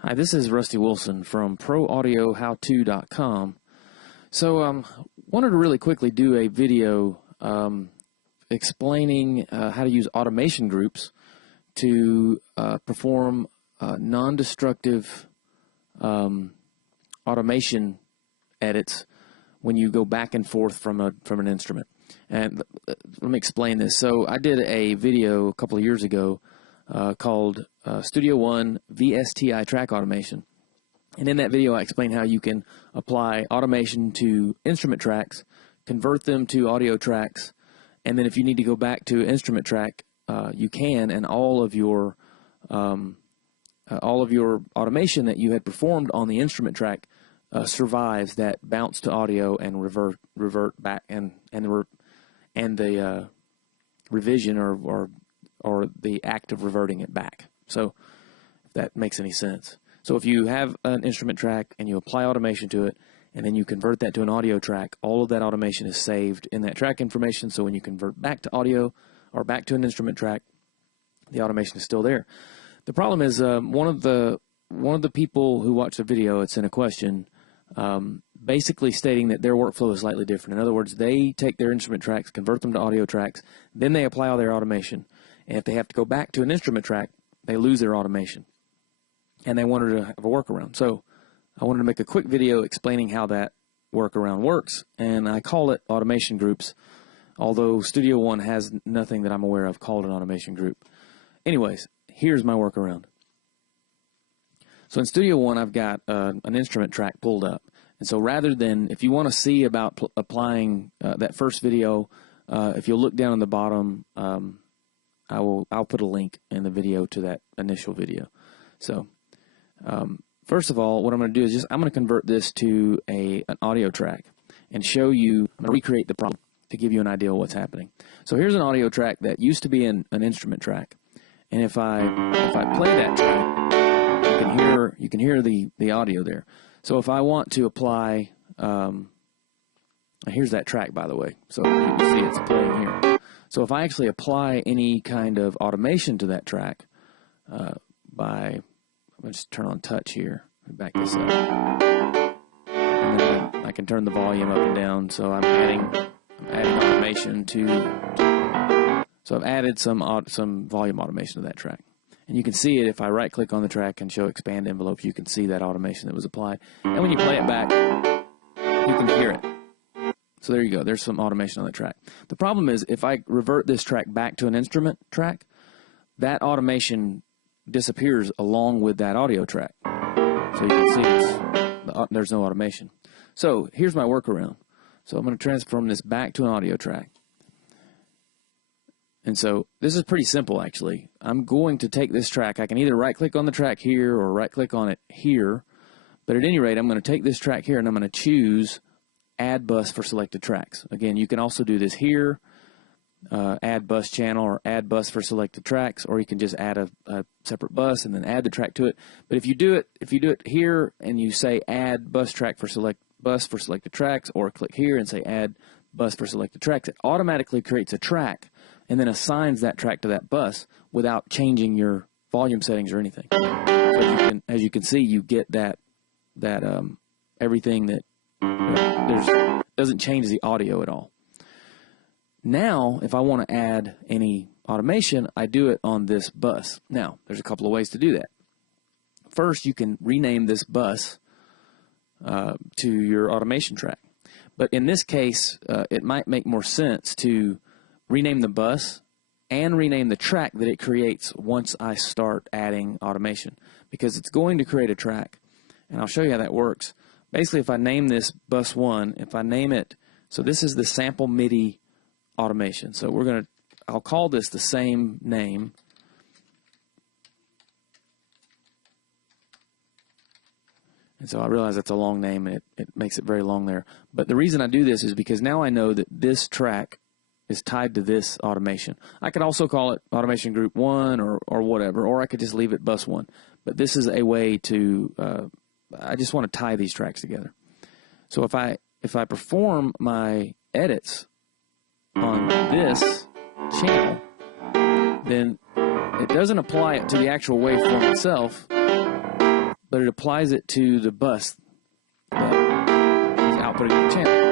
Hi, this is Rusty Wilson from ProAudioHowTo.com. So, wanted to really quickly do a video explaining how to use automation groups to perform non-destructive automation edits when you go back and forth from an instrument. And let me explain this. So, I did a video a couple of years ago called Studio One VSTI track automation. And in that video, I explained how you can apply automation to instrument tracks, convert them to audio tracks, and then if you need to go back to instrument track, you can, and all of your automation that you had performed on the instrument track survives that bounce to audio and revert back, and the revision or the act of reverting it back. So if that makes any sense. So if you have an instrument track and you apply automation to it and then you convert that to an audio track, all of that automation is saved in that track information. So when you convert back to audio or back to an instrument track, the automation is still there. The problem is one of the people who watched the video, it's in a question, basically stating that their workflow is slightly different. In other words, they take their instrument tracks, convert them to audio tracks, then they apply all their automation. And if they have to go back to an instrument track, they lose their automation. And they wanted to have a workaround. So I wanted to make a quick video explaining how that workaround works. And I call it automation groups, although Studio One has nothing that I'm aware of called an automation group. Anyways, here's my workaround. So in Studio One, I've got an instrument track pulled up. And so rather than, if you want to see about applying that first video, if you'll look down on the bottom, I'll put a link in the video to that initial video. So first of all, what I'm going to do is I'm going to convert this to an audio track and show you, I'm going to recreate the problem to give you an idea of what's happening. So here's an audio track that used to be an instrument track, and if I play that track, you can hear the audio there. So if I want to apply, here's that track, by the way. So you can see it's playing here. So if I actually apply any kind of automation to that track I'm going to just turn on touch here. Back this up. And then I can turn the volume up and down. So I'm adding automation to. So I've added some volume automation to that track. And you can see it if I right click on the track and show expand envelope. You can see that automation that was applied. And when you play it back, you can hear it. So there you go. There's some automation on the track. The problem is if I revert this track back to an instrument track, that automation disappears along with that audio track. So you can see there's no automation. So here's my workaround. So I'm going to transform this back to an audio track. And so this is pretty simple, actually. I'm going to take this track. I can either right-click on the track here or right-click on it here. But at any rate, I'm going to take this track here and I'm going to choose Add Bus for selected tracks. Again, you can also do this here, add bus channel or add bus for selected tracks, or you can just add a separate bus and then add the track to it. But if you do it here and you say add bus for selected tracks, or click here and say add bus for selected tracks, it automatically creates a track and then assigns that track to that bus without changing your volume settings or anything. So as you can see, you get that everything that doesn't change the audio at all. Now, if I want to add any automation, I do it on this bus. Now, there's a couple of ways to do that. First, you can rename this bus to your automation track. But in this case, it might make more sense to rename the bus and rename the track that it creates once I start adding automation, because it's going to create a track. And I'll show you how that works. Basically, if I name this bus 1, if I name it, so this is the sample MIDI automation. So I'll call this the same name. And so I realize that's a long name, and it makes it very long there. But the reason I do this is because now I know that this track is tied to this automation. I could also call it automation group 1 or whatever, or I could just leave it bus 1. But this is a way to, I just want to tie these tracks together. So if I perform my edits on this channel, then it doesn't apply it to the actual waveform itself, but it applies it to the bus that is outputting the channel.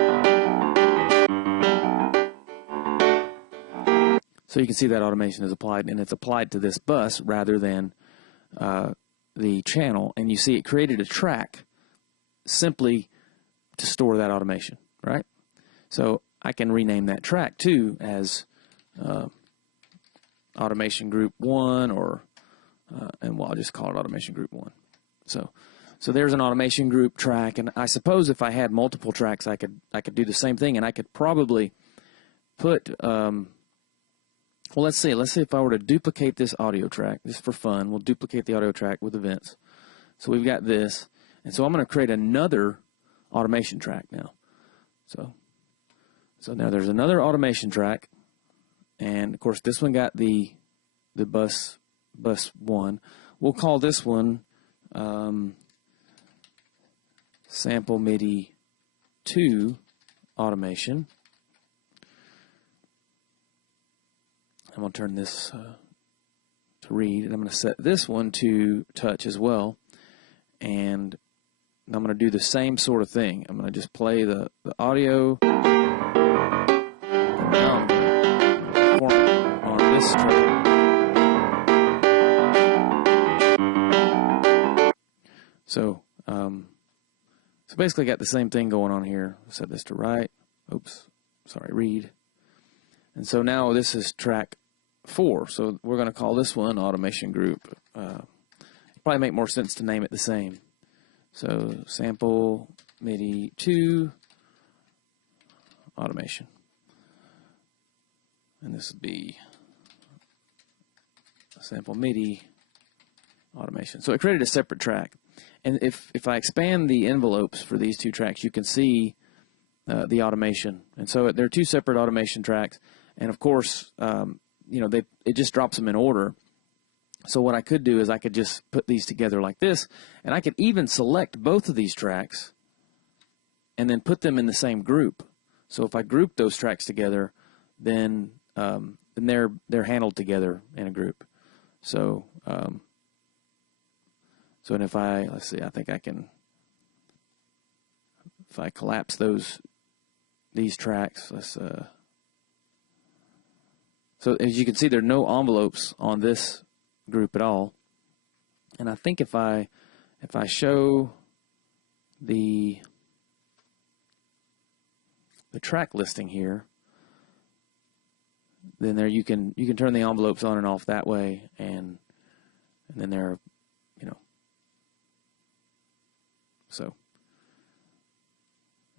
So you can see that automation is applied, and it's applied to this bus rather than the channel. And you see it created a track simply to store that automation, right? So I can rename that track too as automation group 1, or and well, I'll just call it automation group 1. So there's an automation group track, and I suppose if I had multiple tracks, I could do the same thing, and I could probably put well, let's see if I were to duplicate this audio track just for fun. We'll duplicate the audio track with events. So we've got this, and so I'm going to create another automation track now. So now there's another automation track, and of course this one got the bus 1. We'll call this one sample MIDI 2 automation. I'm going to turn this to read, and I'm going to set this one to touch as well, and I'm going to do the same sort of thing. I'm going to just play the audio, and now I'm going to perform it on this track. So basically got the same thing going on here. Set this to write. Oops, sorry, read. And so now this is track 4. So we're going to call this one automation group. Probably make more sense to name it the same. So sample MIDI 2 automation. And this would be sample MIDI automation. So it created a separate track. And if I expand the envelopes for these two tracks, you can see the automation. And so there are 2 separate automation tracks. And of course, it just drops them in order. So what I could do is I could just put these together like this, and I could even select both of these tracks and then put them in the same group. So if I group those tracks together, then they're handled together in a group. So and if let's see, I think I can, if I collapse these tracks, so as you can see, there are no envelopes on this group at all. And I think if I show the track listing here, then there you can turn the envelopes on and off that way, and then there are, so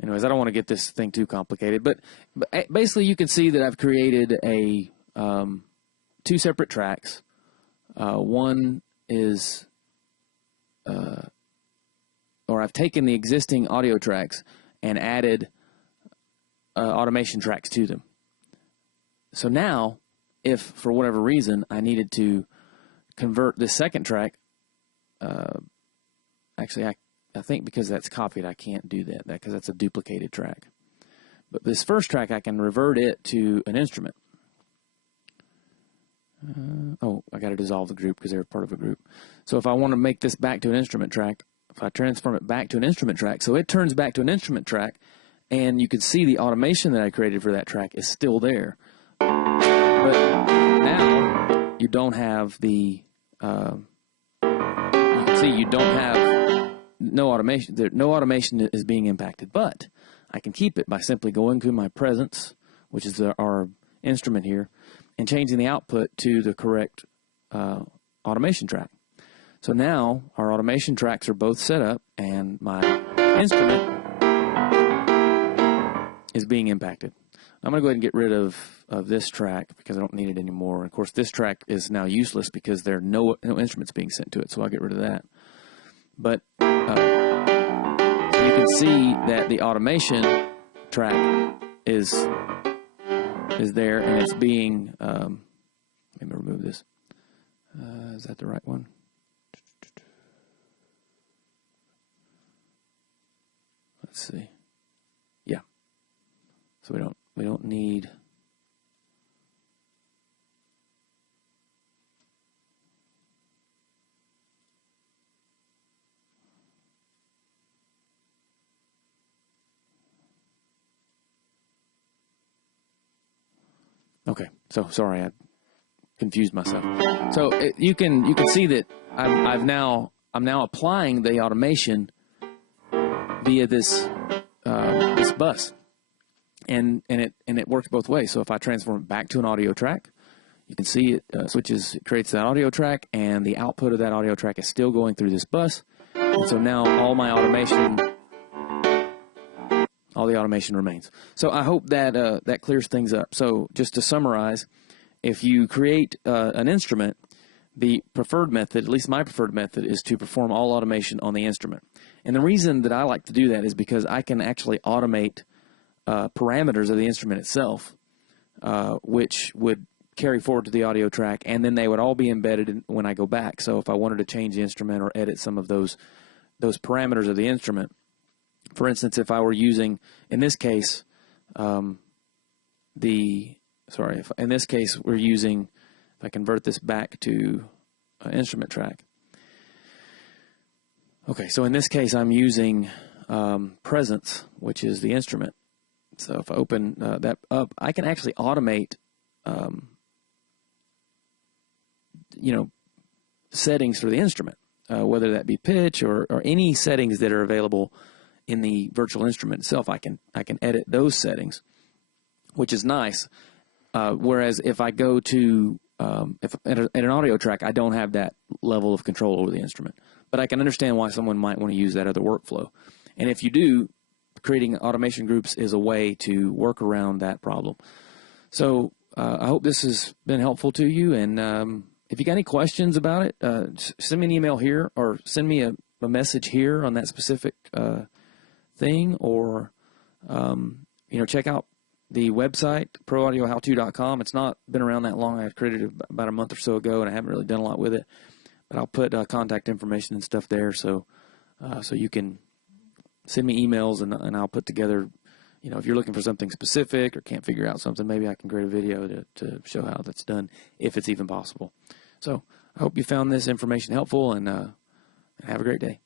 anyways, I don't want to get this thing too complicated, but basically you can see that I've created a 2 separate tracks. One is, or I've taken the existing audio tracks and added automation tracks to them. So now, if for whatever reason I needed to convert this second track, actually I think because that's copied, I can't do that because that's a duplicated track. But this first track, I can revert it to an instrument. I got to dissolve the group because they're part of a group. So if I want to make this back to an instrument track, if I transform it back to an instrument track, so it turns back to an instrument track, and you can see the automation that I created for that track is still there. But now you don't have the, you can see you don't have no automation. No automation is being impacted, but I can keep it by simply going to my presence, which is our instrument here, and changing the output to the correct automation track. So now our automation tracks are both set up, and my instrument is being impacted. I'm going to go ahead and get rid of this track because I don't need it anymore. Of course, this track is now useless because there are no instruments being sent to it, so I'll get rid of that. But so you can see that the automation track is there, and it's being, let me remove this. Is that the right one? Let's see. Yeah. So we don't need. Okay, so sorry, I confused myself. So you can see that I'm now applying the automation via this this bus, and it works both ways. So if I transform it back to an audio track, you can see it creates that audio track, and the output of that audio track is still going through this bus. And so now all the automation remains. So I hope that that clears things up. So just to summarize, if you create an instrument, the preferred method, at least my preferred method, is to perform all automation on the instrument. And the reason that I like to do that is because I can actually automate parameters of the instrument itself, which would carry forward to the audio track, and then they would all be embedded when I go back. So if I wanted to change the instrument or edit some of those parameters of the instrument, for instance, if I were using, in this case, in this case we're using, if I convert this back to an instrument track. Okay, so in this case I'm using presence, which is the instrument. So if I open that up, I can actually automate settings for the instrument, whether that be pitch or any settings that are available in the virtual instrument itself. I can edit those settings, which is nice. Whereas if I go to at an audio track, I don't have that level of control over the instrument. But I can understand why someone might want to use that other workflow. And if you do, creating automation groups is a way to work around that problem. So I hope this has been helpful to you. And if you got any questions about it, send me an email here, or send me a message here on that specific thing, or check out the website, proaudiohowto.com. It's not been around that long. I created it about a month or so ago, and I haven't really done a lot with it. But I'll put contact information and stuff there, so you can send me emails, and I'll put together, if you're looking for something specific or can't figure out something, maybe I can create a video to show how that's done, if it's even possible. So I hope you found this information helpful, and have a great day.